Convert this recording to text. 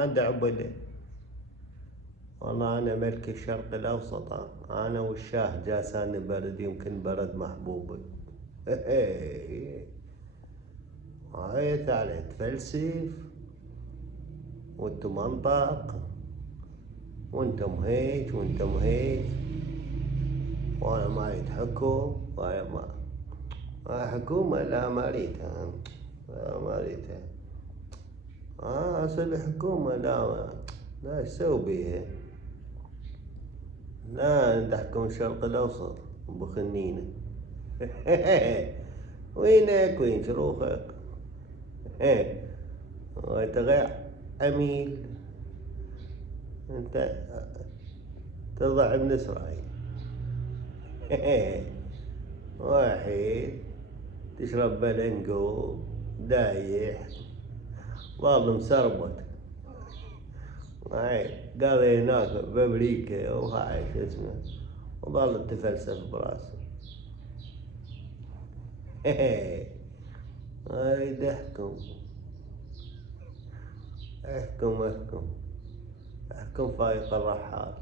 هذا عبده. والله أنا ملك الشرق الأوسط، أنا والشاه جاسان برد، يمكن برد محبوب. هاي تعال تفلسف وانتم منطق، وانتم هيك وانتم هيك، وانا ما اريد حكم، وانا حكومة لا ما اريدها، لا ما اريدها. اسوي حكومة لا ايش اسوي بيها؟ لا نحكم الشرق الاوسط بخنينة. وينك وين شروخك؟ وانت غير عميل، انت تضع ابن اسرائيل. واحد تشرب بلنقو دايح والله مسربط، قاضي هناك بامريكا وهاي شو اسمه، وظل تفلسف براسه. اريد احكم، احكم فايق الرحال.